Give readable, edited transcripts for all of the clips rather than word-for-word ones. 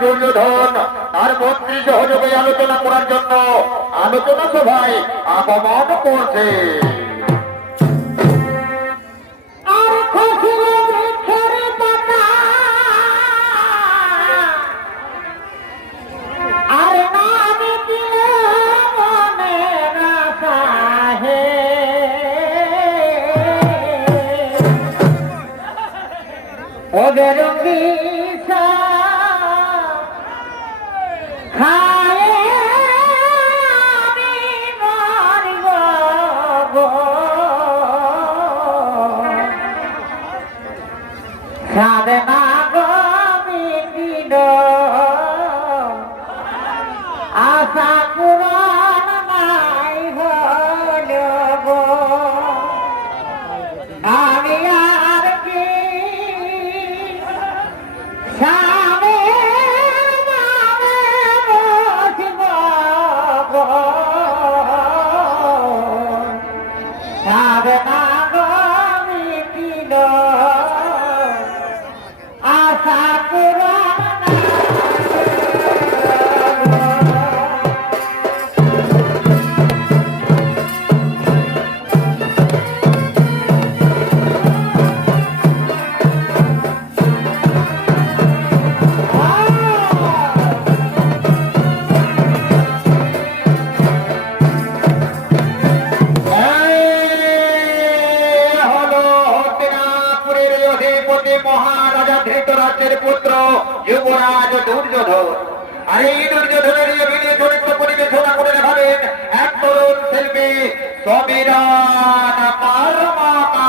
দুর্যোধন আর মন্ত্রী সহযোগে আলোচনা করার জন্য আলোচনা সভায় আগমন করছে। ওদের সাধনা গোবিন্দ আশা পুরাণ নাই হল গো আমি আর কি সামনে বসব গো সাধনা গোবিন্দ আশা পুরাণ মহারাজা ধৃতরাষ্ট্রের পুত্র যুবরাজ দুর্যোধন। আর এই দুর্যোধনের অভিনয় চরিত্র পরিবেশনা করে দেখাবেন এক তরুণ শিল্পী সমীরণ পারমাতা।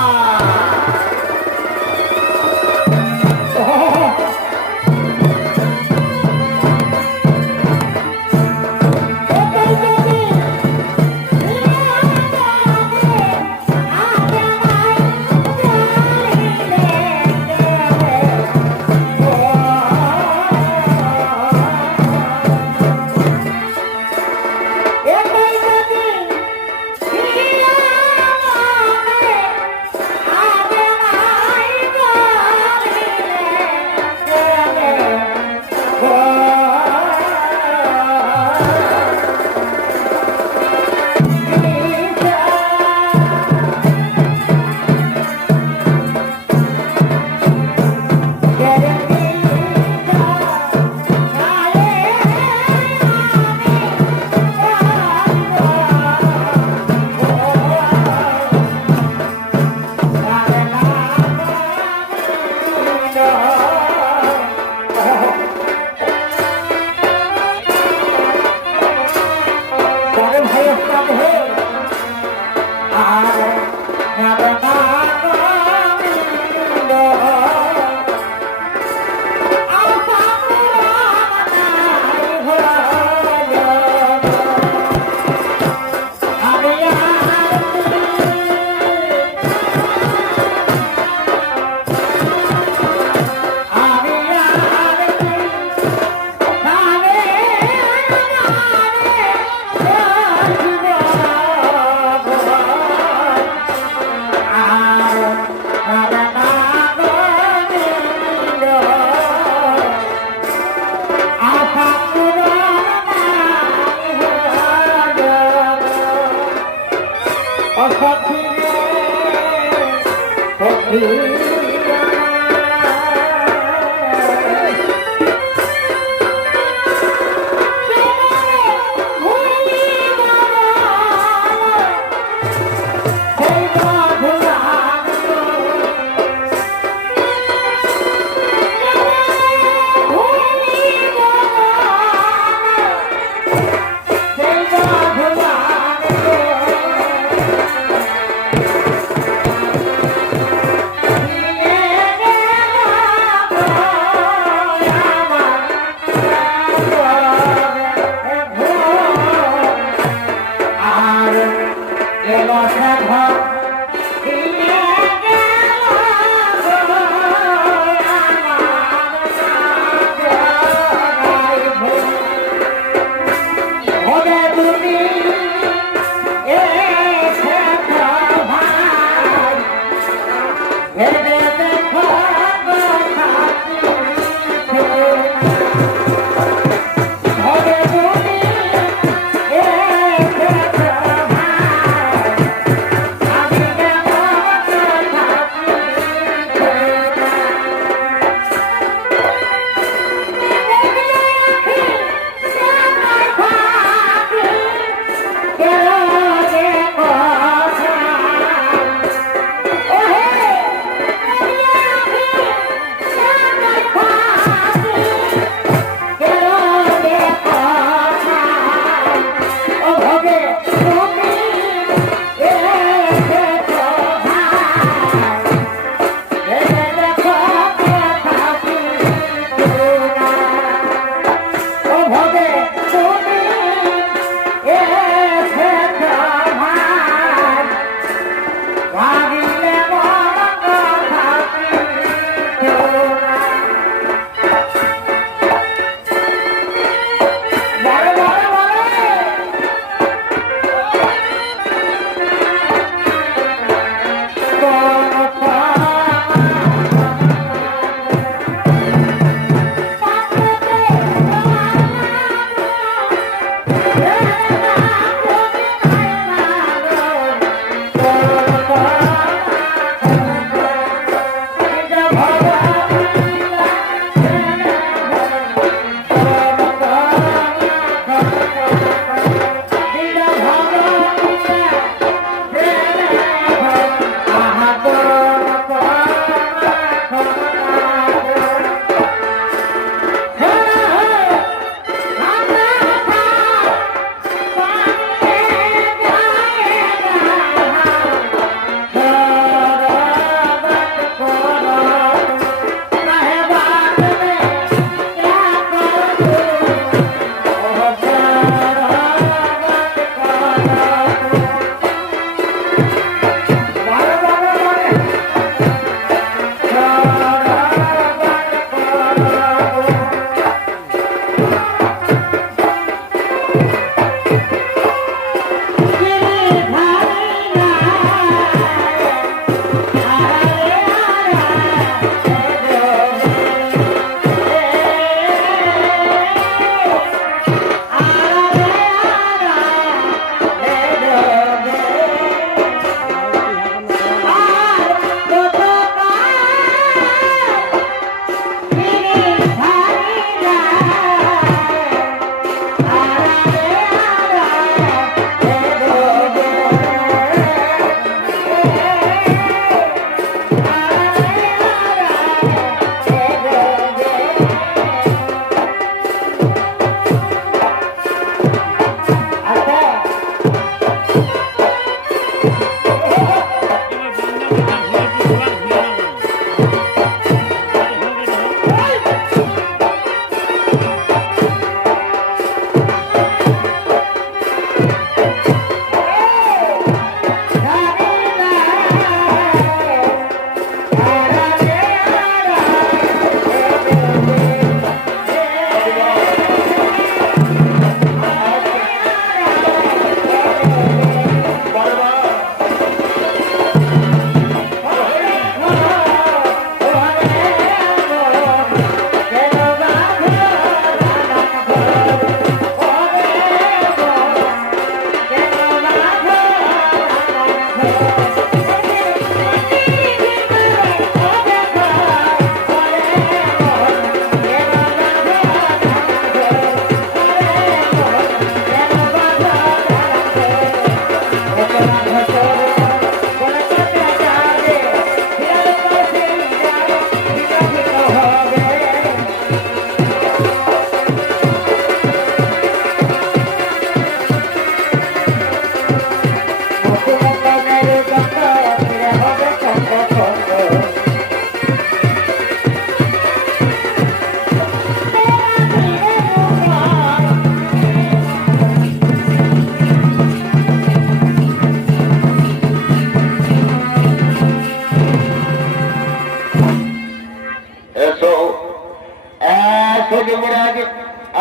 যুবরাজ,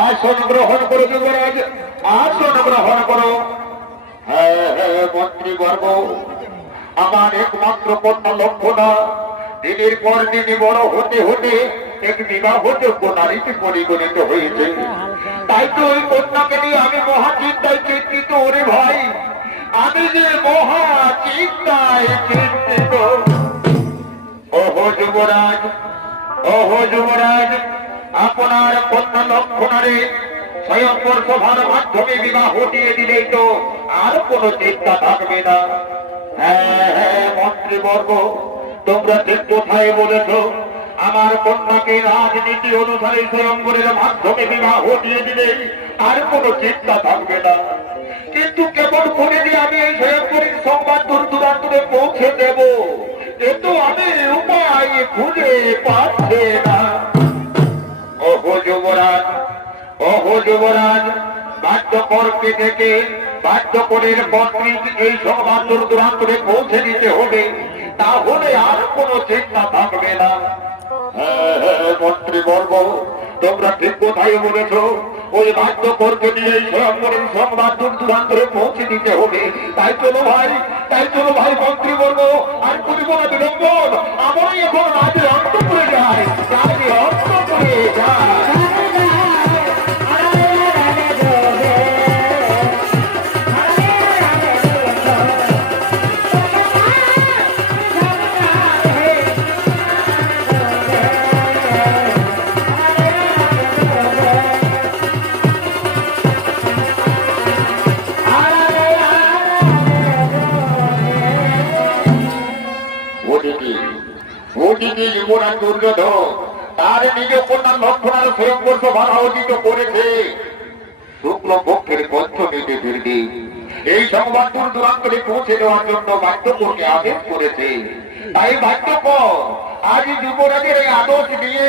আসন গ্রহণ করো যুবরাজ, আসন গ্রহণ করো। মন্ত্রীবর্গ, আমার একমাত্র কন্যা লক্ষণা দিনের পর দিনে বড় হতে হতে এক বিবাহযোগ্য নারীতে পরিগণিত হয়েছে। তাই তো ওই কন্যাকে নিয়ে আমি মহা চিন্তায় চিন্তিত। ওরে ভাই, আমি যে মহা চিন্তায় চিন্তিত। ওহো যুবরাজ, ওহো যুবরাজ, আপনার কন্যা লক্ষণারে স্বয়ংবর সভার মাধ্যমে বিবাহ দিয়ে দিলেই তো আর কোনো চিন্তা থাকবে না। হ্যাঁ মন্ত্রীবর্গ, তোমরা ঠিক কোথায় বলেছ। আমার কন্যাকে রাজনীতি অনুসারে স্বয়ংবরের মাধ্যমে বিবাহ দিয়ে দিলে আর কোনো চিন্তা থাকবে না। কিন্তু কেবল করে দিয়ে আমি এই স্বয়ংবরের সংবাদ দূর দূরান্তরে পৌঁছে দেব, কিন্তু আমি উপায় খুঁজে পাচ্ছি না। ওহো যুবরাজ, ওহো যুবরাজ, বাদ্যকরকে থেকে বাদ্যকরের কর্তৃক এই সংবাদ দূর দূরান্তরে পৌঁছে দিতে হবে, তাহলে আর কোনো চিন্তা থাকবে না। মন্ত্রীবর্গ, তোমরা ঠিক কোথায় বলেছ। ওই বাদ্যকরকে নিয়ে এই স্বয়ংবরের সংবাদ দূর দূরান্তরে পৌঁছে দিতে হবে। তাই চলো ভাই, তাই চলো ভাই মন্ত্রীবর্গ, আর করিব না বিলম্বন। আমরাই এখন রাজে অন্তপুরে যাই, রাজে অন্তপুরে যাই। যিনি যুবরাজ দুর্যোধন তার নিজ কন্যা লক্ষণার স্বয়ংবর সভা আয়োজিত করেছে শুক্লপক্ষের পঞ্চমীতে ফিরবে। এই সংবাদ দূর দূরান্তরে পৌঁছে দেওয়ার জন্য বাধ্যকরকে আদেশ করেছে। তাই বাধ্যকর আজ যুবরাজের এই আদেশ নিয়ে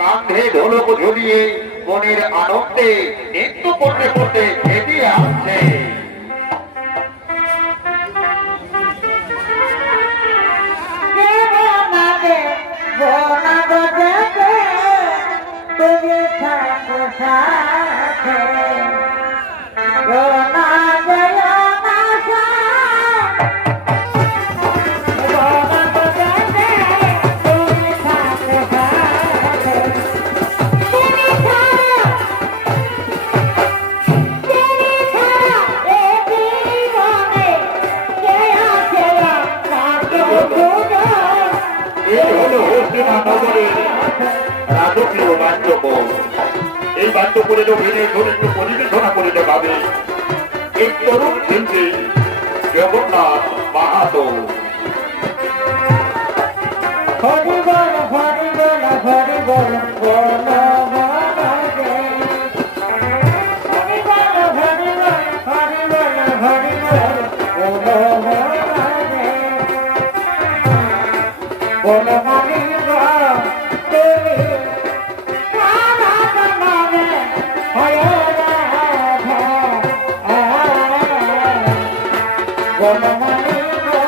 কাঁধে ঢোলক ঝুলিয়ে মনের আনন্দে নৃত্য করতে করতে এগিয়ে আসছে। তুমি থাকো সাথে রোনা জয় মাসা রোনা বজাতে তুমি থাকো সাথে তুমি ছাড়া এ জীবনে কে আছে কাকে বুঝো এই হলো হস্তিনানগরের রাজকীয় বাদ্যকর। এই বাদ্যকরের অভিনয় চরিত্র পরিবেশনা করিতে পাবে এক তরুণ শিল্পী জগন্নাথ মাহাতো। হরি বল হরি বল হরি বল বল বলে হরি বল হরি বল হরি বল হরি বল বল বল মানি গো তুমি সারা জনমে হয়ে রাধা বল মানি গো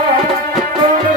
তুমি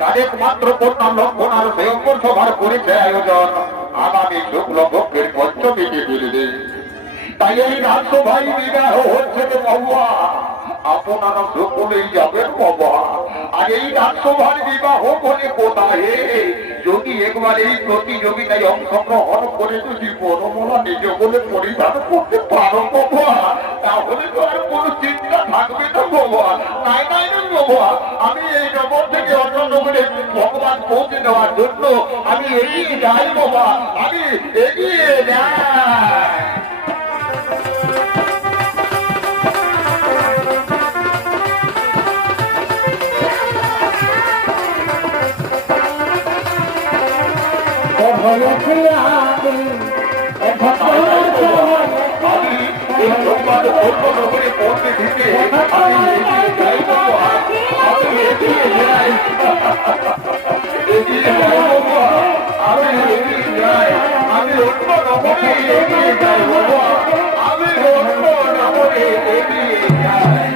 তাদের মাত্র কন্যা লক্ষণার স্বয়ংবর সভার করেছে আয়োজন আগামী শুক্লপক্ষের পঞ্চমীতে দিল্লি। তাই এই রাজসভায় বিবাহ হচ্ছে তো বাবা, আপনারা সকলেই যাবেন বাবা। আর এই রাজসভার বিবাহ বলে কোথায় যদি একবার এই প্রতিযোগিতায় অংশগ্রহণ করে যদি বনমলা নিজ বলে পরিধান করতে পারো বাবা, তাহলে তো আর কোনো চিন্তা থাকবে না বাবা। নাই নাই না বাবা, আমি এই নগর থেকে অন্য নগরে ভগবান পৌঁছে দেওয়ার জন্য আমি এগিয়ে যাই বাবা, আমি এগিয়ে যাই। হয়েছি আমি আমি এই সংবাদ অন্য নগরে পৌঁছে দিতে আমি এগিয়ে যাই বাবা, আমি এগিয়ে যাই, এগিয়ে যাই বাবা, আমি এগিয়ে যাই, আমি অন্য নগরে এগিয়ে যাই বাবা, আমি অন্য নগরে এগিয়ে যাই।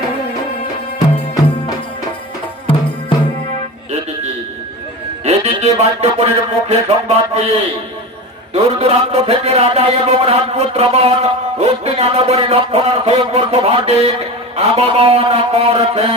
এদিকে বাক্যপুরের মুখে সংবাদ দিয়ে দূর দূরান্ত থেকে রাজা এবং রাজপুত্রগণ হস্তিনানগরী লক্ষণার স্বয়ংবর সভাকে আগমন করছে।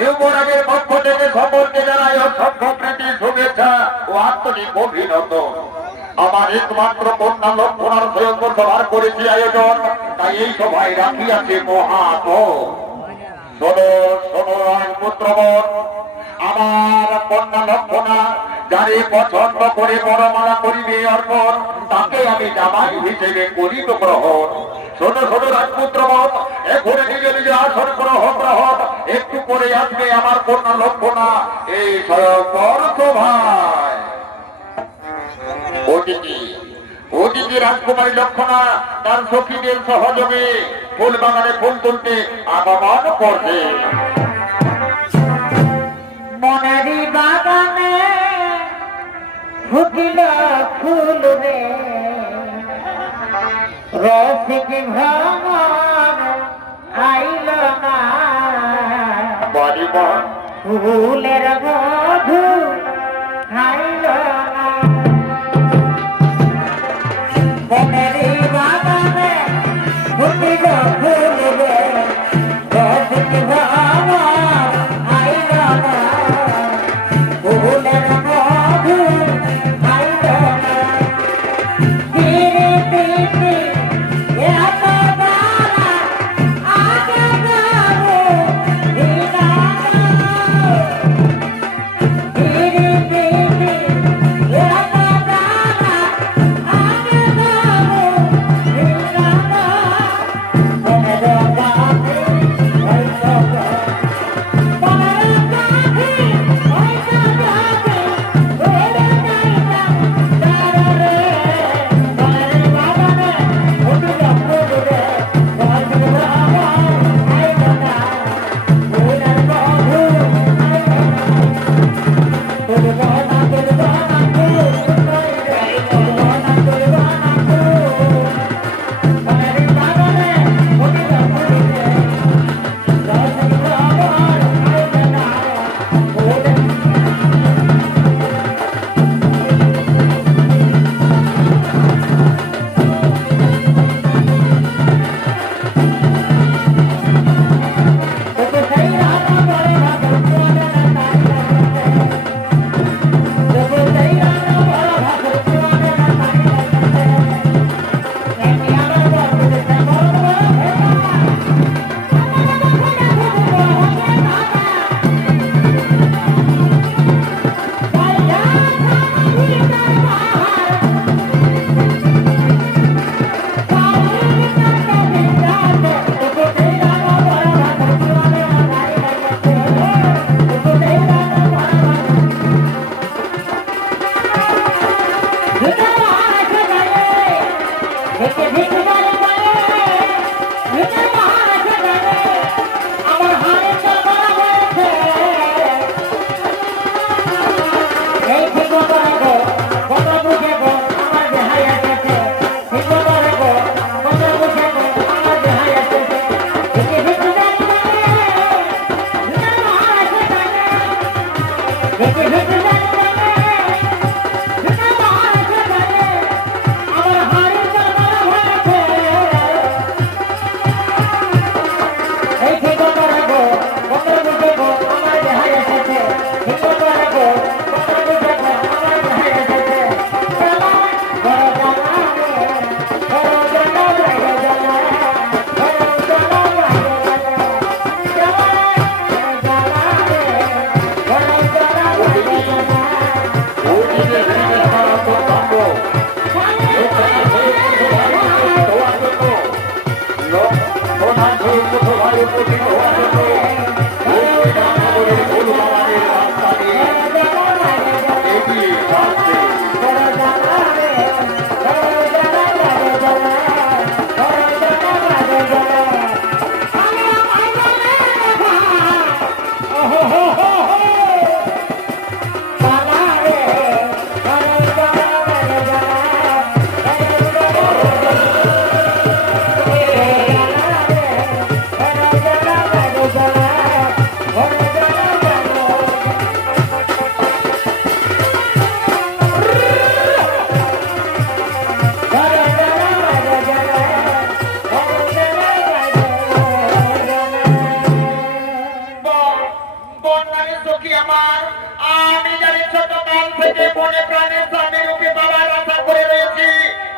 যুবরাজের পক্ষ থেকে সকলকে জানাই অসংখ্য প্রীতি শুভেচ্ছা ও আন্তরিক অভিনন্দন। আমার একমাত্র কন্যা লক্ষণার স্বয়ংবর সভার করেছি আয়োজন তাই এই সভায় রাখিয়াছে মহাপ। শোনো শোনো রাজপুত্রগণ, আমার কন্যা লক্ষণা যারে পছন্দ করে বরমালা করিবে অর্পণ, তাকে আমি জামাই হিসেবে করিব গ্রহণ। শোনো শোনো রাজপুত্রগণ, এখন নিজে নিজে আসন গ্রহণ, একটু পরে আসবে আমার কন্যা লক্ষণা এই স্বয়ংবর সভায়। ওদিকে ওদিকে রাজকুমারী লক্ষণা তার সখীদের সহযোগে ফুল বাগানে ফুল তুলতে আগমন করছে। মনেরই বাগানে ফুটিল ফুল রে, রসিক ভ্রমণ আইল না, বাড়িমা ফুলের মধু খাইল না। মনেরই বাগানে ফুটিল ফুল রে, রসিক ভ্রমণ আইল না, ফুলের মধু খাইল না। ধীরে ধীরে এত বেলা আগে যাবো বিনা, ধীরে ধীরে এত বেলা আগে যাবো বিনা। মনের কাছে হয়তো মনের কাছে হয়তো যাবে ভুলে যাইতাম তারা রে। মনের বাগানে ফুটিল ফুল রে, রসিক ভ্রমণ আইল না, ফুলের মধু খাইল না। তুলব না তুলব না ফুল রে, তুলব না তুলব না ফুল। মনের বাগানে ফুটিল ফুল রে, রসিক ভ্রমণ আইল না, ফুলের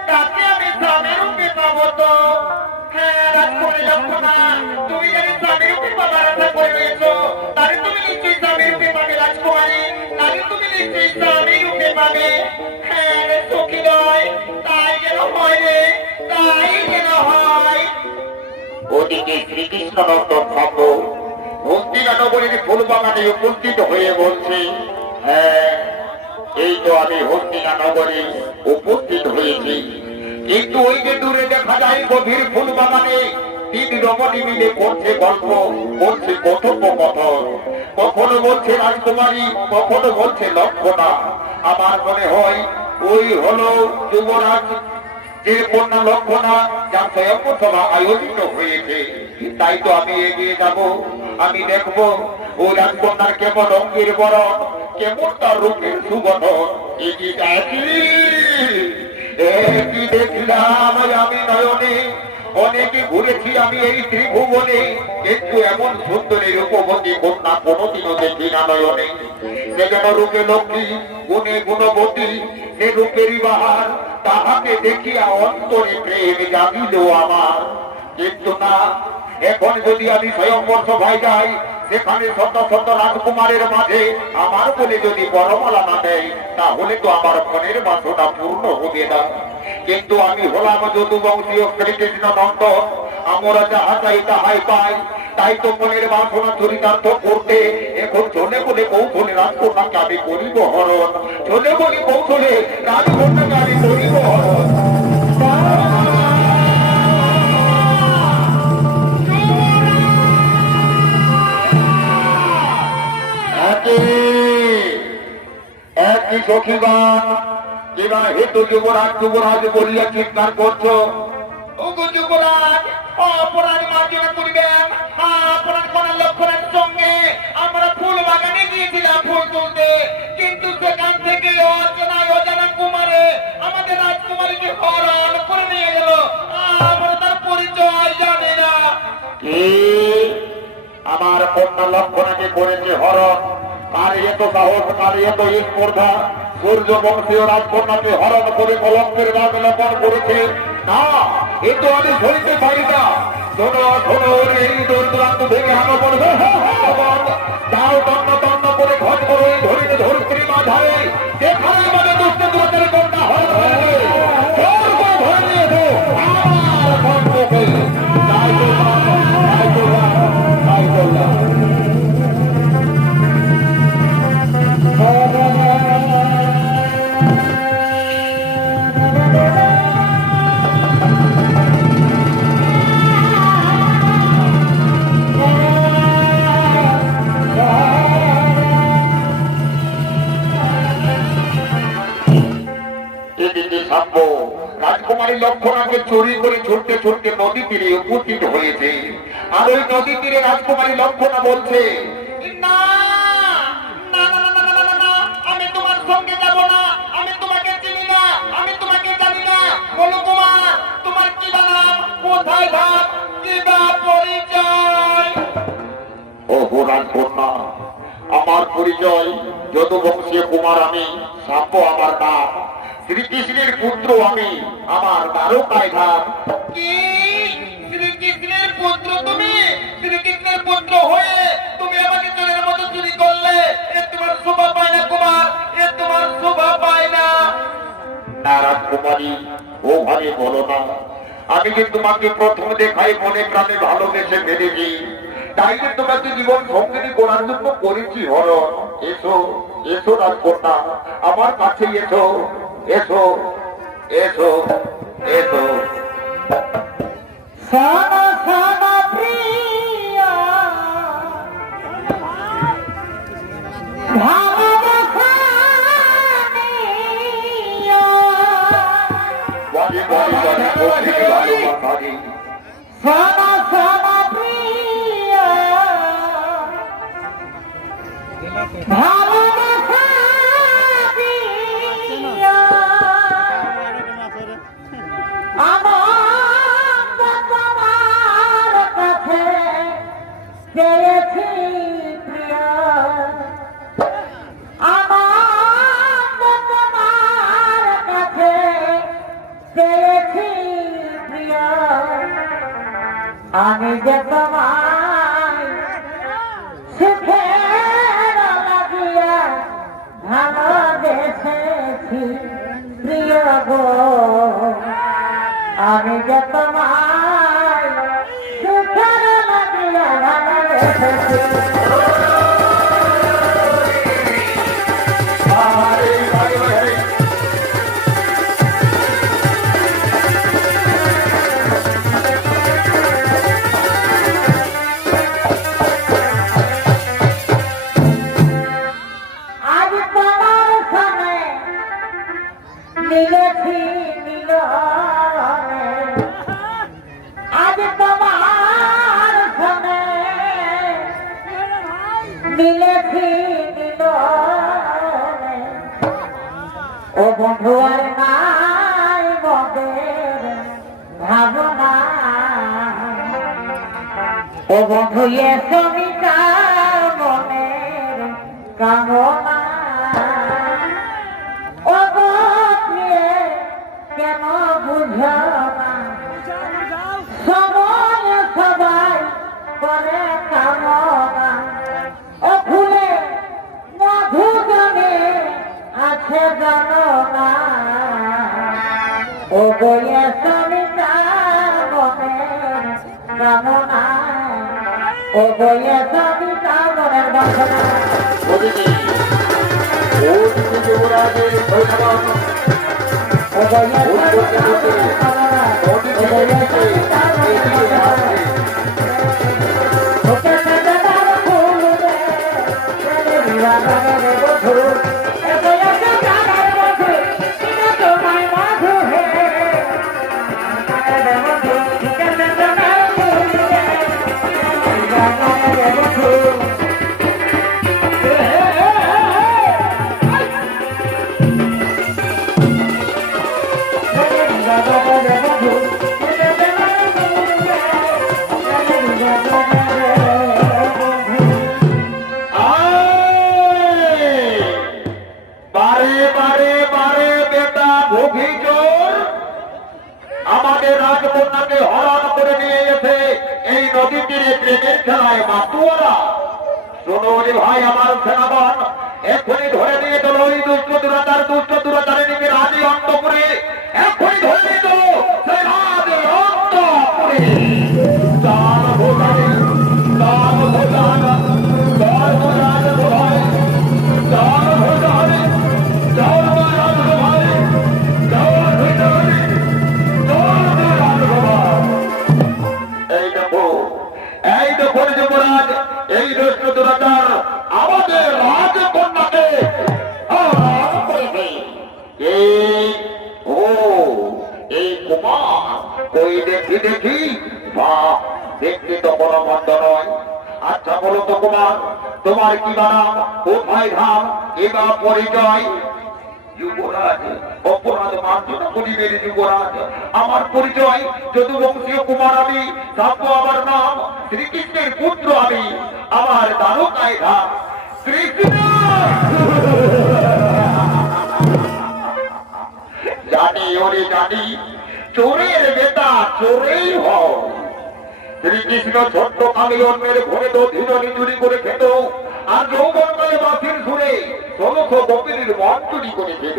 তাকে আমি স্বামী রূপে পাবো তো। হ্যাঁ রাজকুমারী লক্ষণা, তুমি যদি স্বামীর উপরে বাবার আশা করে রয়েছো, তাহলে তুমি নিশ্চয়ই স্বামীর উপরে পাবে রাজকুমারী, তাহলে তুমি নিশ্চয়ই স্বামীর উপরে পাবে। হ্যাঁ রে সখী নয়, তাই যেন হয় রে, তাই যেন হয়। ওদিকে শ্রীকৃষ্ণ নন্দন ভক্ত হস্তিনা নগরীর ফুল বাগানে উপস্থিত হয়ে বলছে, হ্যাঁ এই তো আমি হস্তিনা নগরে উপস্থিত হয়েছি, কিন্তু ওই যে দূরে দেখা যায় গভীর ফুল বাগানে তিন রমণী মিলে করছে গল্প, করছে কথোপকথন, কখনো বলছে রাজকুমারী, কখনো বলছে লক্ষণা। আমার মনে হয় ওই হলো যুবরাজ যে কন্যা লক্ষণা, যার স্বয়ম্বর সভা আয়োজিত হয়েছে। তাই তো আমি এগিয়ে যাব, আমি দেখবো ও রাজকন্যার কেমন অঙ্গের বরণ, কেমন তার রূপের সুগঠন। একই দেখলাম আমি নয়নে, অনেকে ঘুরেছি আমি এই ত্রিভুবনে, কিন্তু এমন সুন্দরী রূপবতী কন্যা কোনোদিনও দেখি না নয়নে। সে যেন রূপে লক্ষ্মী, গুণে গুণবতী, সে রূপেরই বাহার, তাহাকে দেখিয়া অন্তরে প্রেম জাগিল আমার। কিন্তু না, এখন যদি আমি স্বয়ংবর সভায় যাই, সেখানে শত শত রাজকুমারের মাঝে আমার বলে যদি বরমালা না দেয়, তাহলে তো আমার মনের বাসনা পূর্ণ হবে না। কিন্তু আমি হলাম যদুবংশীয় শ্রীকৃষ্ণ নন্দন, আমরা যাহা চাই তাহাই পাই। তাই তো মনের বাসনা চরিতার্থ করতে এখন চলে বলে কৌশলে রাজকন্যাকে আমি করিব হরণ, চলে বলি কৌশলে রাজকন্যাকে আমি করিব হরণ। একই সখীগণ, এবার হেতু যুবরাজ যুবরাজ বলিয়া চিৎকার করছো। ওগো যুবরাজ, অপরাধ মার্জনা করিবেন। অপরাধ করার লক্ষণের সঙ্গে আমরা ফুল বাগানে গিয়েছিলাম ফুল তুলতে, কিন্তু সেখান থেকে অজানা কুমারে আমাদের রাজকুমারীকে হরণ করে নিয়ে গেল। আমরা তার পরিচয় জানি না। কি আমার কন্যা লক্ষণাকে করেছে হরণ? কার এত সাহস, কার এত স্পর্ধা? সূর্য বংশীয় রাজকন্যাকে হরণ করে কলঙ্কের দাগ লেপন করেছে। না, এ তো আমি ধরিতে পারি না। শোনো শোনো, এই দূর দূরান্ত থেকে হানো পড়বে, যাও তন্ন তন্ন করে ঘট করো এই ধরিতে ধরিত্রী মাঝারে, যেখানে আমাদের দুষ্ট দূরতের কন্যা হরণ হয়েছে, ধরে নিয়েছো আমার কণ্ঠকে। তাই তো তাই তো তাই তো রাজকুমারী লক্ষণাকে চুরি করে ছুটতে ছুটতে নদী তীরে উপস্থিত হয়েছে। আর ওই নদী তীরে রাজকুমারী লক্ষণা বলছে, না না না না না না না, আমি তোমার সঙ্গে যাব না, আমি তোমাকে চিনি না, আমি তোমাকে জানি না। বলো কুমার, তোমার কি নাম, কোথায় ভাব, কি বা পরিচয়? ওহো রাজকন্যা, আমার পরিচয় যদুবংশীয় কুমার আমি, সাম্য আমার নাম, শ্রীকৃষ্ণের পুত্র আমি, আমার দ্বারকায় ধাম। কি শ্রীকৃষ্ণের পুত্র তুমি? শ্রীকৃষ্ণের পুত্র হয়ে তুমি আমাকে চোরের মতো চুরি করলে? এ তোমার শোভা পায় না কুমার, এ তোমার শোভা পায় না। না রাজকুমারী, ওভাবে বলো না। আমি যে তোমাকে প্রথম দেখাই মনে প্রাণে ভালোবেসে ফেলেছি, তাই যে তোমাকে জীবন সঙ্গিনী করার জন্য করেছি হরণ। এসো এসো রাজকন্যা, আমার কাছে এসো, এসো এসো এসো। শোনো শোনো প্রিয়া, ভালোবাসা নিয়া। বাড়ি বাড়ি বাড়ি বাড়ি ভালোবাসা নেই। শোনো শোনো প্রিয়া, ভালোবাসা নিয়া। আনন্দ তোমার কাছে চেয়েছি প্রিয়া, আমি যে তোমায় সুখের লাগিয়া ভালোবেসেছি প্রিয় গো, আমি যে তোমায় সুখের লাগিয়া ভালোবেসেছি। আজ তোমার সনে মিলেছি মিলনে, আজ তোমার সনে মিলেছি মিলনে, ও বন্ধু আর নাই মদের ভাবনা, ও বন্ধু এসো মিটাও মনের কামনা, ও গো প্রিয়ে কেন বুঝো না, সময় সবাই করে কামনা, ও ফুলে মধু জমে আছে জানো না, ও গো এসো মিটাও মনের কামনা, ও গো এসো মিটাও মনের বাসনা। যুবরাজের ভৈরব ও গো এসো মিটাও মনের কামনা, ও গো এসো মিটাও মনের বাসনা। ওকে সাজাবার ফুল রে, রে বিরাগানে রে বধূ, এসো এসো প্রাণের বধূ, কিনা তোমায় মধু হে, রে বধূ, ওকে সাজাবার ফুল রে, বিরাগানে রে বধূ। বারে বারে বারে বেটা অভিযোগ আমাদের রাজকন্যাকে হরণ করে নিয়ে গেছে এই নদী তীরে প্রেমের খেলায় মাতুয়ারা। শোনো রে ভাই আমার সেনাবান, এখনই ধরে নিয়ে চলো ওই দুষ্ট দুরাচারীকে রাজি অন্তপুরে, এখনই ধরে নিয়ে চলো সেই রাজ অন্তপুরে। চাল ভোটারে চাল ভোটার ধর্মরাজ ভয়, চাল ভোটারে ধর্মরাজ ভয়, চাল ভোটারে ধর্মরাজ ভয়। এই দেখো যুবরাজ, এই দুষ্ট দুরাচার আমাদের রাজকন্যাকে হরণ করেছে। এই কুমার কই দেখি বাহ, দেখতে তো কোনো মন্দ নয়। আচ্ছা বলো তো কুমার, তোমার কি নাম, কোথায় ধাম, এবা পরিচয়? যুবরাজ, অপরাধ মার্জনা করিবেন যুবরাজ, আমার পরিচয় যদুবংশীয় কুমার আমি, থাকবো আমার নাম শ্রীকৃষ্ণের পুত্র আমি, আমার দ্বারকায় ধাম কৃষ্ণ। জানি ওরে জানি, চোরের বেটা চোরেই হও। শ্রীকৃষ্ণ ছোট্ট কালে অন্যের ঘরে তো ধীরনি চুরি করে খেত, আর যৌবন কালে বাসির সুরে সমস্ত গোপীর মন চুরি করে খেত।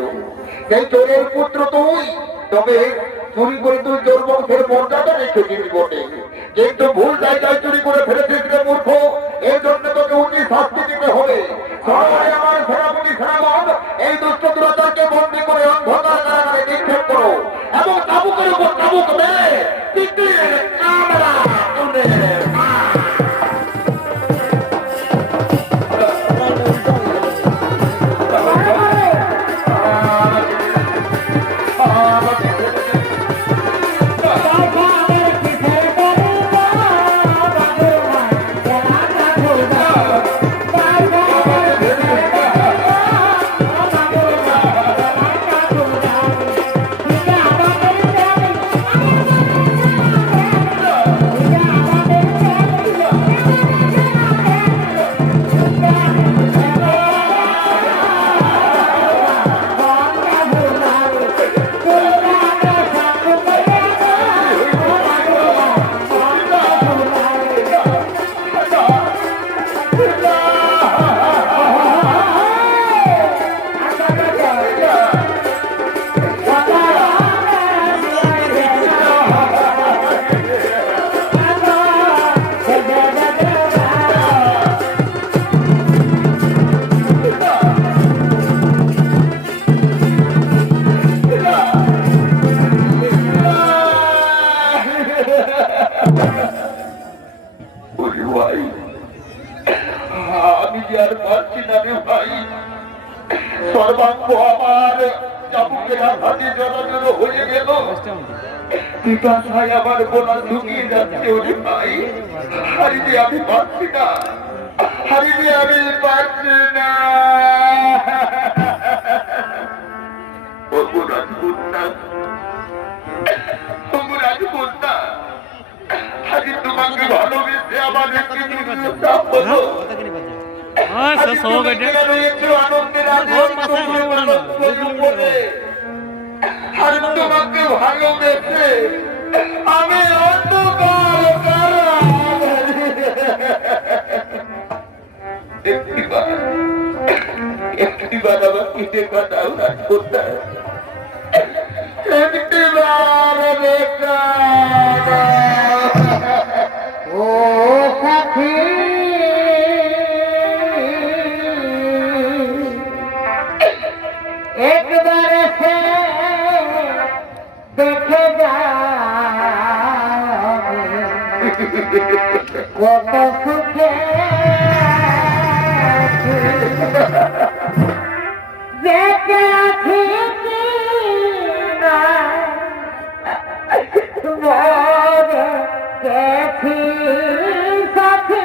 সেই চোরের পুত্র তুই, তবে চুরি করে তুই চোর বংশের মর্যাদা রেখেছিস বটে, কিন্তু ভুল জায়গায় চুরি করে ফেলেছিস রে মূর্খ, এর জন্য তোকে উচিত শাস্তি দিতে হবে। সবাই আমার সেনাপতি সেনাগণ, এই দুষ্ট দুরাচারকে বন্দী করে অন্ধকার কারাগারে নিক্ষেপ করো এবং চাবুকের উপর চাবুক মেরে পিটিয়ে চামড়া তুলে ওরে ভাই, আমি যে আর পারছি না রে ভাই, সর্বাঙ্গ আমার চাবুকের আঘাতে জড়াজড় হয়ে গেল, পিপাসায় আমার গোলা ঢুকিয়ে যাচ্ছে ওরে ভাই, হারিয়ে আমি পারছি না, হারিয়ে আমি পারছি না। ওগো রাজকন্যা, ওগো রাজকন্যা, আগে তোমাকে ভালোবেসে আমাদের তোমাকে ভালোবেসে আমি অন্ধকার একটিবার আমাকে দেখা দাও রাজকন্যা, একটিবার দেখা ও সাথী একবার সে দেখে যা কত সুখে দেখে আছি কি না গেছি সাথী।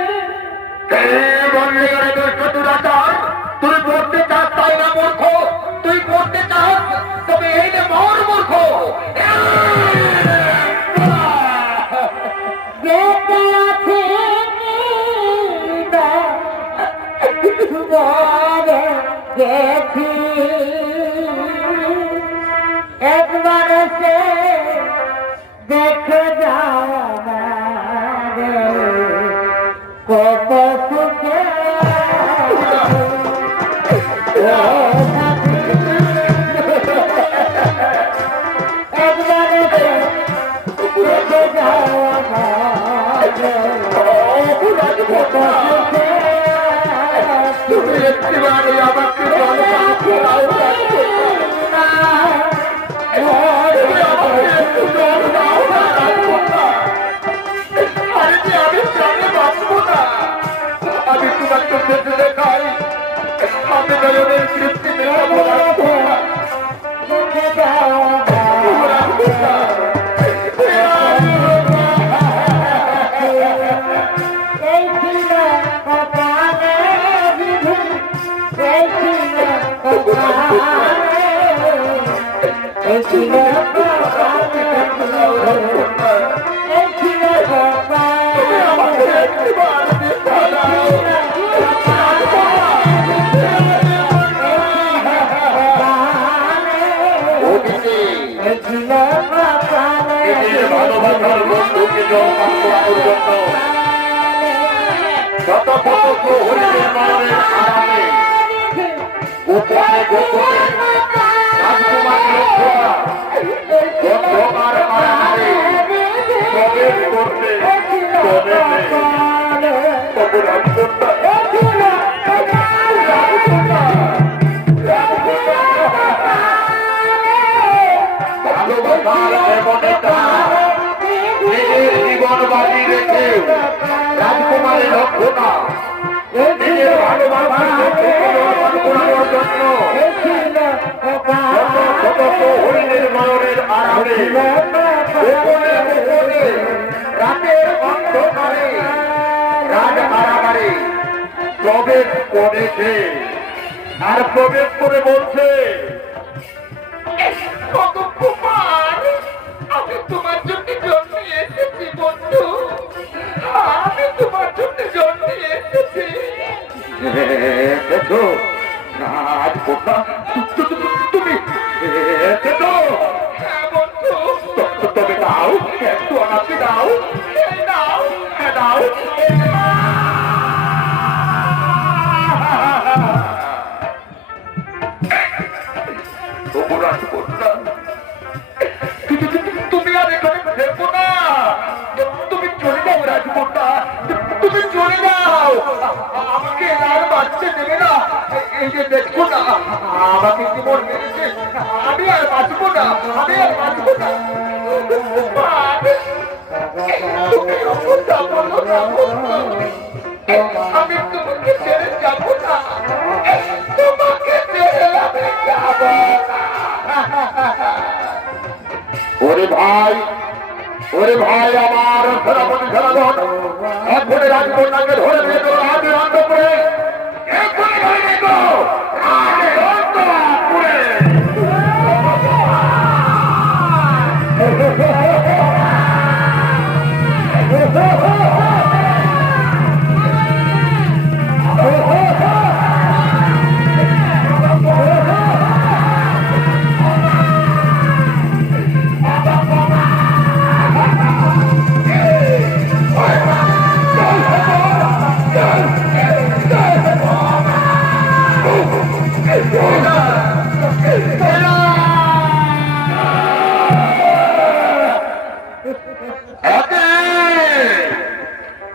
তুই পড়তে চাস তাই না মূর্খ, তুই পড়তে চাস তবে এই যে মর মূর্খ। যেতে আছে গেছি একবার সে দেখে যাও কত সুখে একবার সে দেখে যাও কত সুখে তুমি একটিবারে আমাকে আমি তোমাকে যেতে দেখাই, আমি নয়নের তৃপ্তি ভালোবাসার বন্ধুকে জন্ম করানোর জন্য শত শত হরিণের মায়ের আড়ালে গোপনে গোপনে রাজকুমার লক্ষ্মণা অন্ধকার মায়ারে প্রবেশ করতে চলেছে। তবু রাজকন্যা ভালোবাসার দেবনেতা নিজের জীবন বাজি রেখে রাজকুমারী লক্ষ্মণা নিজের ভালোবাসার করানোর জন্য হরিণের মায়ের আড়ালে গোপনে গোপনে রাতের অন্ধকারে রাজ কারাগারে প্রবেশ করেছে। আর প্রবেশ করে বলছে, আমি তোমার জন্য জন্মে এসেছি বন্ধু, আমি তোমার জন্য জন্মে এসেছি। দেখো রাজকন্যা, তুমি দেখো। হ্যাঁ বন্ধু, তবে দাও একটু আমাকে দাও, দাও দাও। রাজকন্যা তুমি আর এখানে থেকো না, তুমি চলে যাও রাজকন্যা, তুমি চলে যাও। আমাকে আর বাঁচতে দেবে না, এই যে দেখো না আমাকে জীবন মেরেছে, আমি আর বাঁচবো না, আমি আর বাঁচবো না। তুমি আমি তোমাকে ছেড়ে যাবো না, তোমাকে ছেড়ে আমি যাবো না। ওরে ভাই, ওরে ভাই, আমার সেনাপতি সেনাগণ এখনই রাজকন্যাকে ধরে নিয়ে গেল রাজের অন্তপুরে, এখনই ধরে নিয়ে গেল রাজের অন্তপুরে।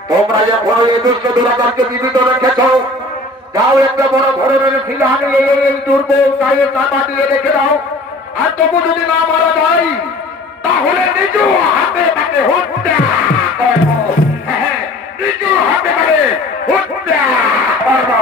তোমরা যখন এই দুষ্ট দুরাচারকে জীবিত রেখেছ, যাও একটা বড় ধরনের ছিল আমি এই দুর্গ গায়ে চাপা দিয়ে রেখে দাও। আর তবু যদি না মারা যায়, তাহলে নিজ হাতে তাকে হত্যা করবো। হ্যাঁ, নিজ হাতে তাকে হত্যা করবো।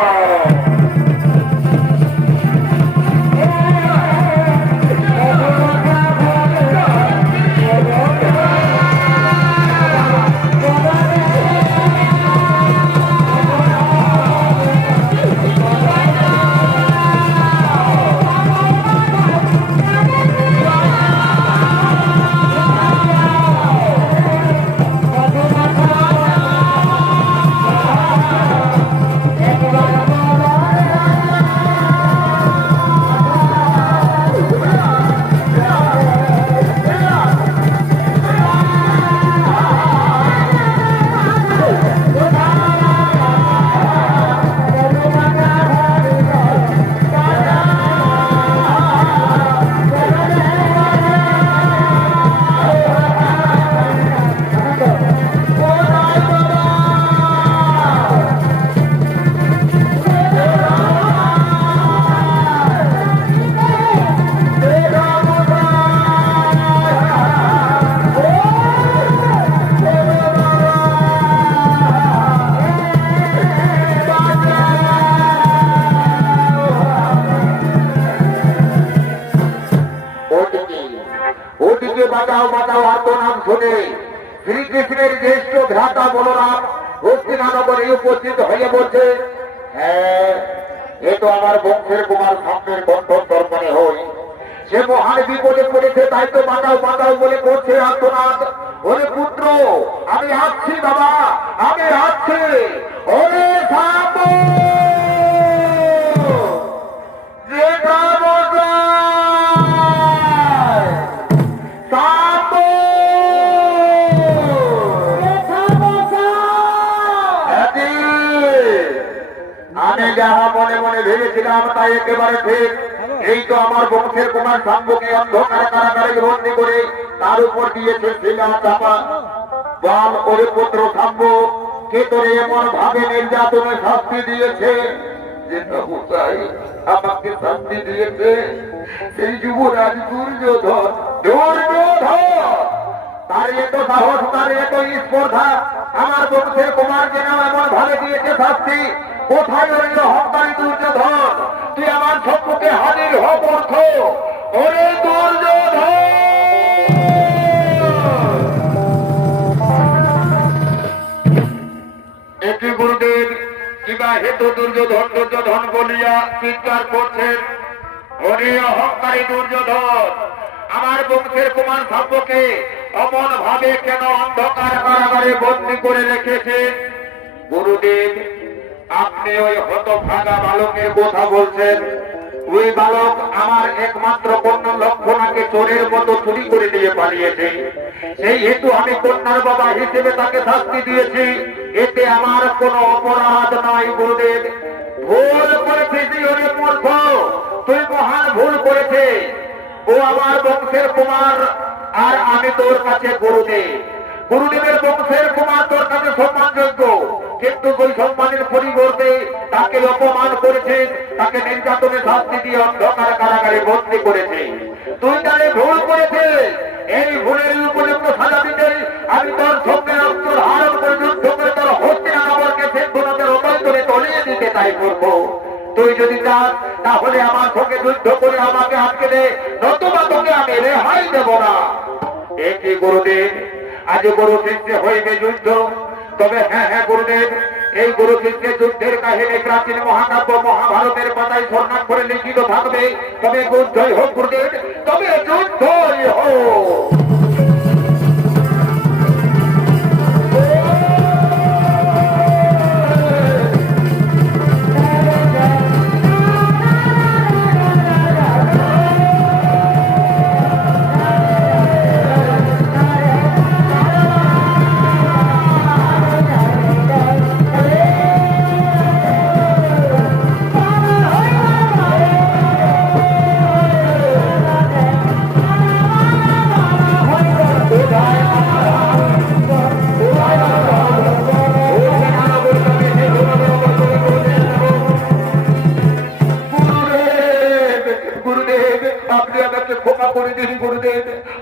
বাঁচাও বাঁচাও আর্তনাদ শুনে শ্রীকৃষ্ণের জ্যেষ্ঠ ভ্রাতা বলরাম হস্তিনানগরে উপস্থিত হয়ে বলছে, হ্যাঁ, এ তো আমার বংশের কুমার সামনের কণ্ঠস্বর মনে হয়। সে মহান বিপদে পড়েছে, তাই তো বাঁচাও বাঁচাও বলে করছে আর্তনাদ। ওরে পুত্র, আমি আসছি বাবা, আমি আসছি। ওরে সামু আমি যাহা মনে মনে ভেবেছিলাম তাই একেবারে ঠিক। এই তো আমার বংশের কুমার শাম্বকে অন্ধকার কারাগারে বন্দী করে তার উপর দিয়েছে শিলা চাপা। বল ওরে পুত্র শাম্ব, কে তোরে এমন ভাবে নির্যাতনে শাস্তি দিয়েছে? যে প্রভুতাই আমাকে শাস্তি দিয়েছে সেই যুবরাজ দুর্যোধন। দুর্যোধন তার এত সাহস, তার এত স্পর্ধা, আমার বংশের কুমার যেন এমন ভাবে দিয়েছে শাস্তি। কোথায় রইল হত্যারি দুর্যোধন? তুই আমার সম্মুখে হাজির হ পর্থ। ওরে দুর্যোধন! একটি গুরুদেব কিবা হেতু দুর্যোধন দুর্যোধন বলিয়া চিৎকার করছেন। ওরে অহংকারী দুর্যোধন, আমার বংশের কুমার শাম্বকে অমন ভাবে কেন অন্ধকার কারাগারে বন্দী করে রেখেছে? গুরুদেব, আপনি ওই হতভাগা বালকের কথা বলছেন। ওই বালক আমার একমাত্র কন্যা লক্ষণাকে চোরের মতো চুরি করে নিয়ে পালিয়েছে। সেই হেতু আমি কন্যার বাবা হিসেবে তাকে শাস্তি দিয়েছি। এতে আমার কোনো অপরাধ নয় গুরুদেব। ভুল করেছিস ওরে মূর্খ, তুই মহান ভুল করেছে। ও আমার বংশের কুমার, আর আমি তোর কাছে গুরুদেব। গুরুদেবের বংশের কুমার তোর কাছে সম্মানযোগ্য, কিন্তু ওই সম্মানের পরিবর্তে তাকে অপমান করেছে, তাকে নির্যাতনে শাস্তি দিয়ে অন্ধকার কারাগারে বন্দী করেছে। তুই তাহলে ভুল করেছে। এই ভুলের উপযুক্ত সাজা দিতে আমি তোর সঙ্গে অস্ত্র ধারণ করে যুদ্ধ করে তোর হত্যা তাই করবো। তুই যদি চাস তাহলে আমার সঙ্গে যুদ্ধ করে আমাকে আটকে দে, নতুবা তোকে আমি রেহাই দেব না। একই গুরুদেব, আজ গুরু শিষ্যে হইবে যুদ্ধ। তবে হ্যাঁ হ্যাঁ গুরুদেব, এই গুরু শিষ্যের যুদ্ধের কাহিনী প্রাচীন মহাকাব্য মহাভারতের পাতায় স্বর্ণাক্ষরে লিখিত থাকবে। তবে যুদ্ধই হোক গুরুদেব, তবে যুদ্ধই হোক।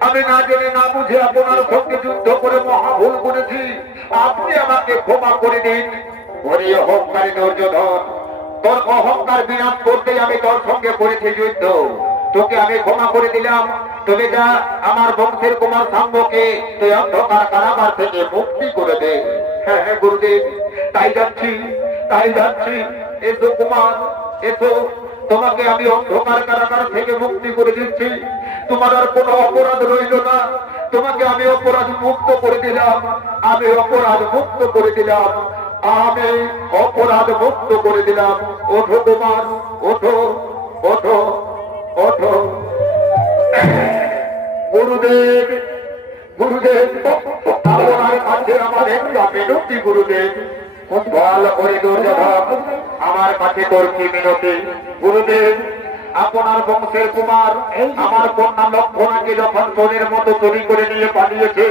আমি না জেনে না বুঝে আপনার সঙ্গে যুদ্ধ করে মহা ভুল করেছি, আপনি আমাকে ক্ষমা করে দিন। ওরে অহংকারী দুর্যোধন, তোর অহংকার বিনাশ করতেই আমি তোর সঙ্গে করেছি যুদ্ধ। তোকে আমি ক্ষমা করে দিলাম। তুমি যা আমার বংশের কুমার সাম্বকে তুই অন্ধকার কারাগার থেকে মুক্তি করে দে। হ্যাঁ হ্যাঁ গুরুদেব, তাই যাচ্ছি, তাই যাচ্ছি। এসো কুমার, এসো, তোমাকে আমি অন্ধকার কারাগার থেকে মুক্তি করে দিচ্ছি। তোমার আর কোনো অপরাধ রইল না, তোমাকে আমি অপরাধ মুক্ত করে দিলাম। আমি অপরাধ মুক্ত করে দিলাম, আমি অপরাধ মুক্ত করে দিলাম। ওঠো কুমার, ওঠো, ওঠো, ওঠো। গুরুদেব, গুরুদেব, আপনার কাছে আমার একটা মিনতি গুরুদেব। ভালো করে দুর্যোধন, আমার কাছে তোর কি মিনতি? গুরুদেব, আপনার বংশের কুমার আমার কন্যা লক্ষণাকে যখন চোরের মতো চুরি করে নিয়ে পালিয়েছে,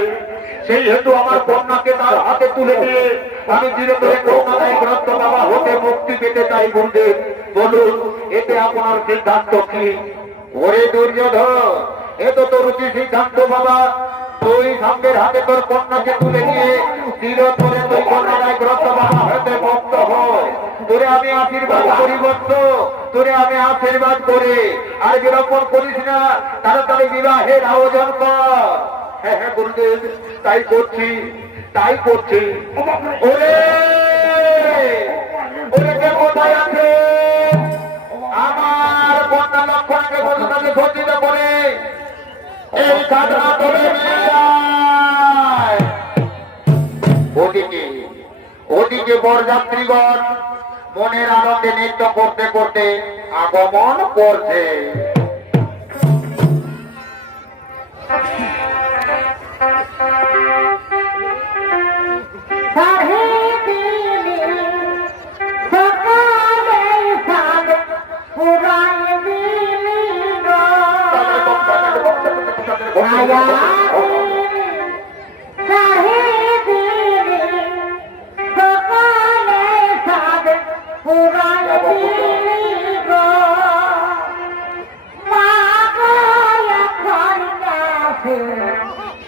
সেই হেতু আমার কন্যাকে তার হাতে তুলে দিয়ে আমি চিরতরে কন্যাদায়ী গ্রন্থ বাবা হতে মুক্তি পেতে চাই। গুরুদেব বলুন, এতে আপনার সিদ্ধান্ত কি? ওরে দুর্যোধন, এ তো তোর উচিত সিদ্ধান্ত বাবা। তুই সামনের হাতে তোর কন্যাকে তুলে নিয়ে চিরতরে তুই কন্যাদায়ী গ্রন্থ বাবা হতে মুক্ত হয়। তোরে আমি আশীর্বাদ করি বন্ধ, তোরে আমি আশীর্বাদ করি। আর বিরোপণ করিস না, তাড়াতাড়ি বিবাহের আয়োজন কর। হ্যাঁ হ্যাঁ গুরুদেব, তাই করছি, তাই করছি। ওরে ওরে কে কোথায় আছে? আমার কন্যা লক্ষণকে বন্ধুটাকে সজ্জিত করে এই ঘটনা করে নিয়ে আয়। ওদিকে ওদিকে বরযাত্রীগণ মনের আনন্দে নৃত্য করতে করতে আগমন করছে।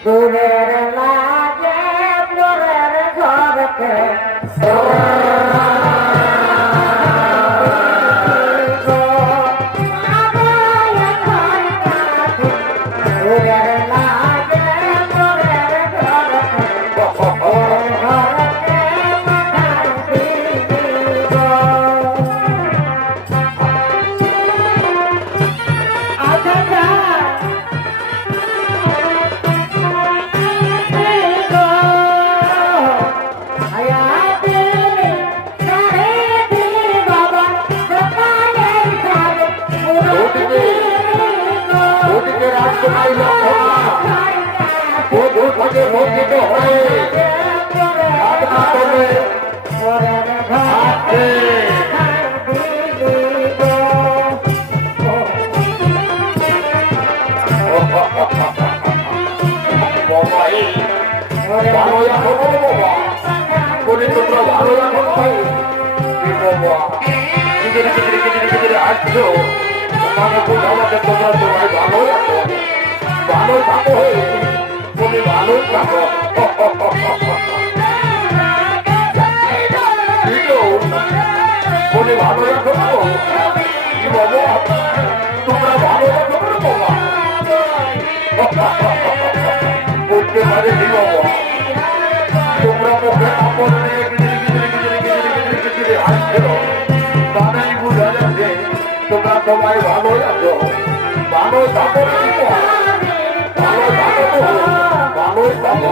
দূরের লাগে দূরের ঘরতে বঞ্চিত হয়ে সাধনা করবে ভালো এখন বাবা, তোমরা ভালো এখন ভাই বাবা, নিজের আসছো তোমাকে বোঝাতে তোমরা তোমায় ভালো রাখো, ভালো থাকো, তুমি ভালো থাকো। বলে সবাই ভালোই আছো? ভালো থাকো, ভালো থাকো তো, ভালোই থাকো।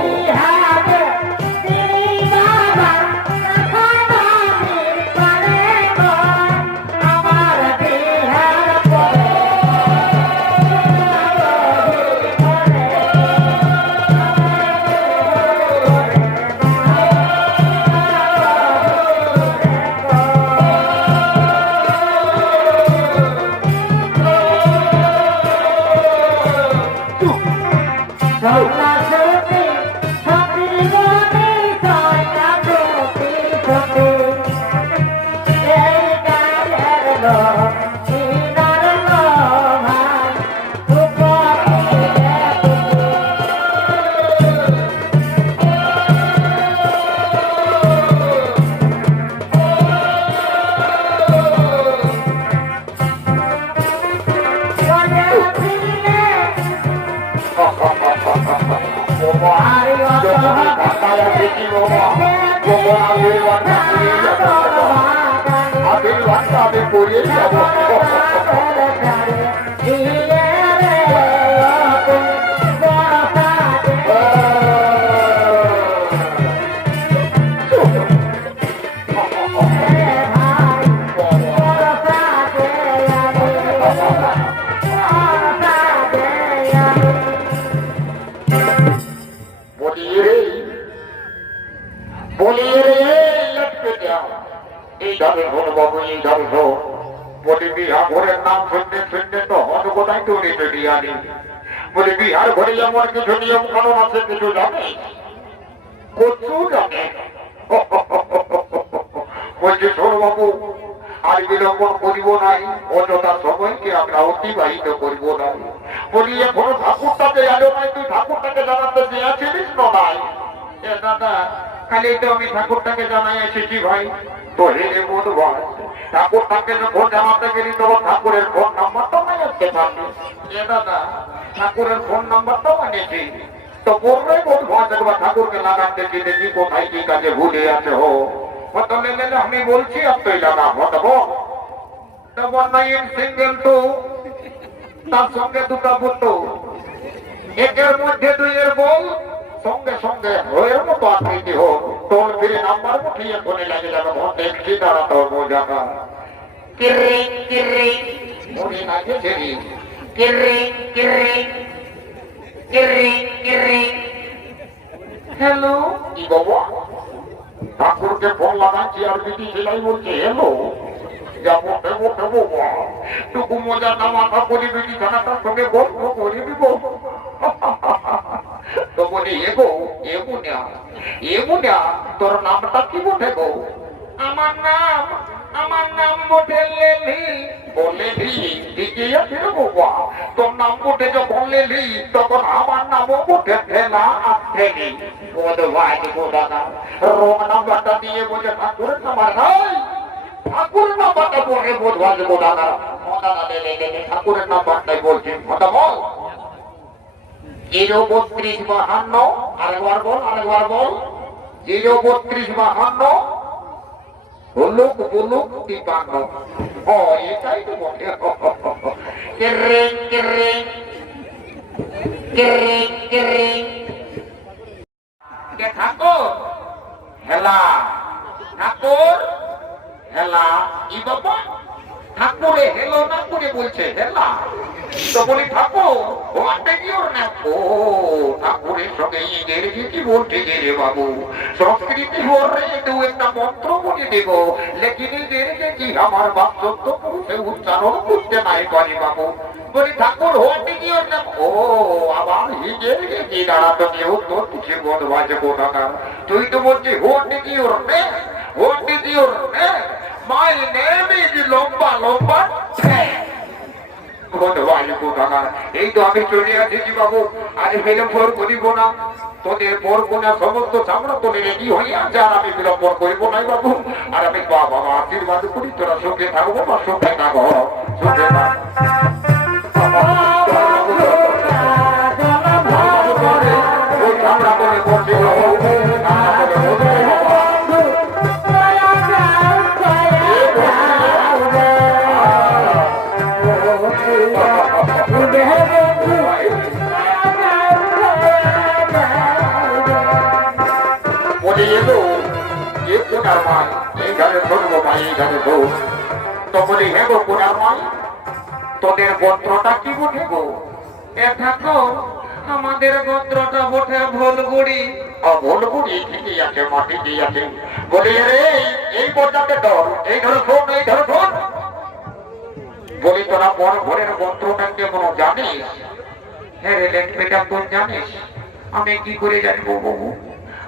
আমি পড়িয়ে যাবো। ঘরের নাম শুনতে শুনতে তো হত কোথায় তৈরি তৈরি আনি বলে বিহার ঘরে যেমন কিছু নিয়ম কানুন আছে কিছু জানে কচু জানে বলছে সৌরবাবু আর বিলম্বন করিব নাই অযথা সময়কে আমরা অতিবাহিত করিব নাই বলি এখনো ঠাকুরটাকে জানো নাই তুই ঠাকুরটাকে জানাতে চেয়েছিলিস না নাই দাদা খালি তো আমি ঠাকুরটাকে জানাই এসেছি ভাই তো হেরে বোধ ভাই ঠাকুরটাকে যখন জানাতে গেলি তখন ঠাকুরের ফোন নাম্বারটাও নাই আসতে পারলি দাদা ঠাকুরের ফোন নাম্বারটাও এনেছি তো বললেই বোধ ভয় দেখবা ঠাকুরকে লাগাতে গিয়ে দেখি কোথায় কি কাজে ভুলে আছে হো আমি বলছি আর তুই লাগা হতব সিঙ্গেল টু তার সঙ্গে দুটা বুটো একের মধ্যে দুইয়ের বল সঙ্গে সঙ্গে হয়ে মতো আকৃতি হোক টোল ফিরে নাম্বার উঠিয়ে ফোনে লাগে যাবে দেখছি দাঁড়াতে হবো জায়গা কিরে কিরে মনে না গেছে কিরে কিরে কিরে কিরে হ্যালো কি বাবা ঠাকুরকে ফোন লাগাচ্ছি আর বিটি সেলাই বলছে হ্যালো যাবো দেবো দেবো টুকু মজা না মাথা করি বিটি খানাটার সঙ্গে গল্প করে দিব তো বলি এগো এগুনা তোর নামটা কি বটে গো আমার নাম বটে লেলি বলে ঠিকই আছে রে বাবা তোর নাম বটে যখন লেলি তখন আমার নামও বটে ঠেলা আর ঠেলি বোধ ভাই দাদা রং নাম্বারটা দিয়ে বলে ঠাকুরের নাম্বার নাই ঠাকুরের নাম্বারটা বলে বোধ ভাই দাদা ঠাকুরের নাম্বারটাই বলছি কথা বল 03252 আরেকবার বল 03252 হলুক বুলুক 53 ও এটাই তো বলে কিরে কিরে কিরে কিরে কে ঠাকুর হেলা ই বাবা ঠাকুরে হেলো না করে বলছে হেলা তো বলি ঠাকুর ওয়াটে কি ওর না ও ঠাকুরের সঙ্গে ইংরেজি কি বলতে গেলে বাবু সংস্কৃতি ওর রে দু একটা মন্ত্র বলে দেব লেকিন ইংরেজি কি আমার বাক্যত্ব পুরুষে উচ্চারণ করতে নাই পারি বাবু বলি ঠাকুর ওয়াটে কি ওর নাম ও আবার ইংরেজি কি দাঁড়াতো নিয়ে উত্তর কিছু বোধ বাজবো না তুই তো বলছি ওয়াটে কি ওর নে My name is লম্বা এই তো আমি চলে আসেছি বাবু আজ বিলম্বন করিব না তোদের পর কোনা সমস্ত চামড়া তোদের রেডি হয়ে আছে আর আমি বিলম্বন করিব নাই বাবু আর আমি বাবা আশীর্বাদ করি তোরা সুখে থাকবো বা সুখে থাকো সুখে থাক চামড়া করে বসে মাই এইখানে ধরবো মাই এইখানে ধর তো বলি হে গো কোনার মাই তোদের গোত্রটা কি বটে গো এ ঠাকুর আমাদের গোত্রটা বটে ভোলগুড়ি। ভোলগুড়ি ঠিকই আছে মাটি দিয়ে আছে বলি রে এই পর্যন্ত ধর এই ধরো শোন এই ধরো শোন বলি তোরা বড় ঘরের গোত্রটা কেমন জানিস? হ্যাঁ রে লেটপেটা কোন জানিস? আমি কি করে জানবো বাবু?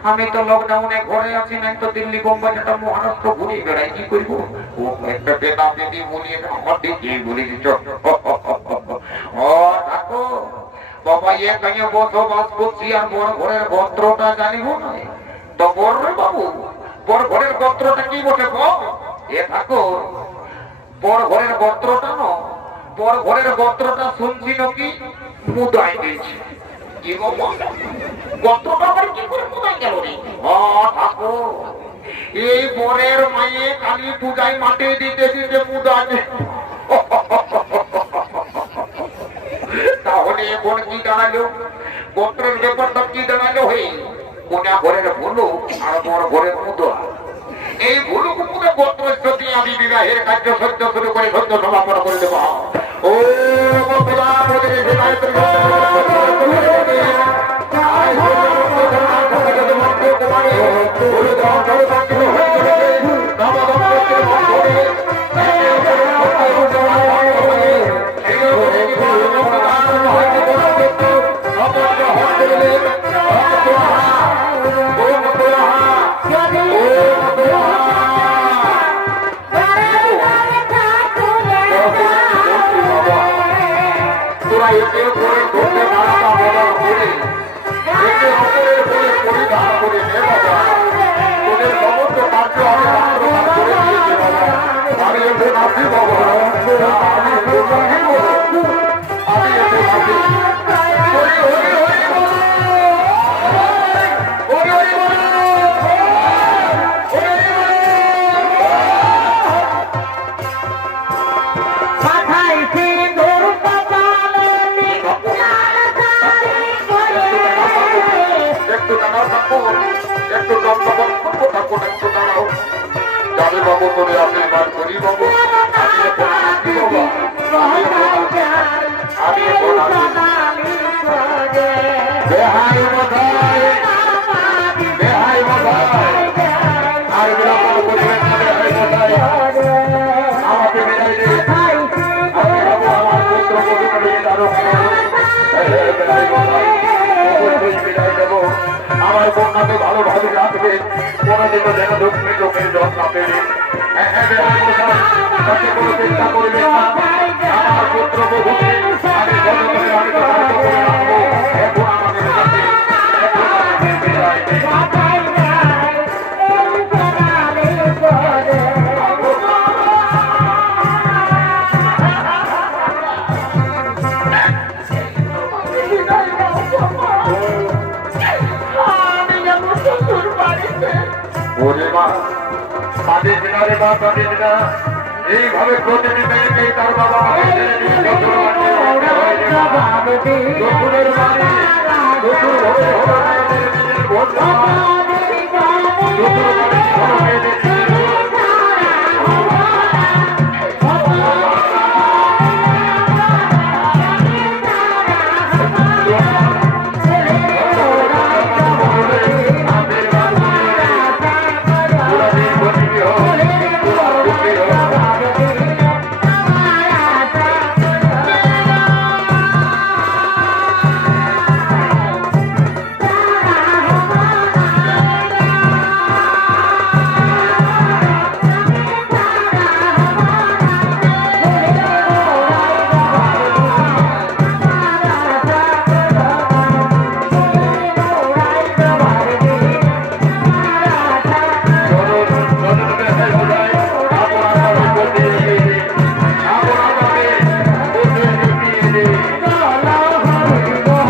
আমি তো লকডাউনে ঘরে আছি, নাই তো দিল্লি বোম্বাই একটা মহারাষ্ট্র ঘুরে বেড়াই, কি করবো? ও একটা বেদা বেদি বলিয়ে আমার দিকে বলে দিচ্ছ ও দেখো বাবা এখানে বসবাস করছি আর বড় ঘরের গোত্রটা জানিব না তো বড় রে বাবু বড় ঘরের গোত্রটা কি বটে গো? এ ঠাকুর বড় ঘরের গোত্রটা ন বড় ঘরের গোত্রটা শুনছি নাকি মুদাই দিয়েছে কি গো গোত্রটা আবার কি করে মুদাই গেল রে? ঠাকুর এই বরের মায়ে কালী পূজায় মাটি দিতে দিতে মুদায় তাহলে এখন কি দাঁড়ালো গোত্রের ব্যাপারটা কি দাঁড়ালো? হয়ে কোনা ঘরের ভুলু আর বড় ঘরের মুদা এই ভুলু কুকুরে গোত্র যদি আমি বিবাহের কার্য সহ্য শুরু করে সহ্য সমাপন করে দেবো। ও একটু দাঁড়াও যাবে বাবু তোরে আশীর্বাদ করি বাবু আমি এখন বেহাই মশাই বেহাই মশাই আর বিলম্ব করবেন না বেহাই মশাই আমাকে বিদায় দিন আমি বাবু আমার পুত্র পবিত্র বেহাই মশাই অবশ্যই বিদায় দেবো আমার কন্যাকে ভালোভাবে রাখবে কোনদিনও যেন দক্ষিণ লোকের জল না পেরে তাকে কোনো চিন্তা করবে না আমার পুত্র বহুকে আমি জনগণের আমি সাহায্য করে রাখবো এখন আমাদের কাছে এখন আমাদের বিদায় নেই এইভাবে প্রতিটি মেয়েকে তার বাবা শ্বশুরের বাড়ি শ্বশুর ঘরে হলো মেয়েদের নিজের ভোট শ্বশুর বাড়ি হলো মেয়েদের নিজের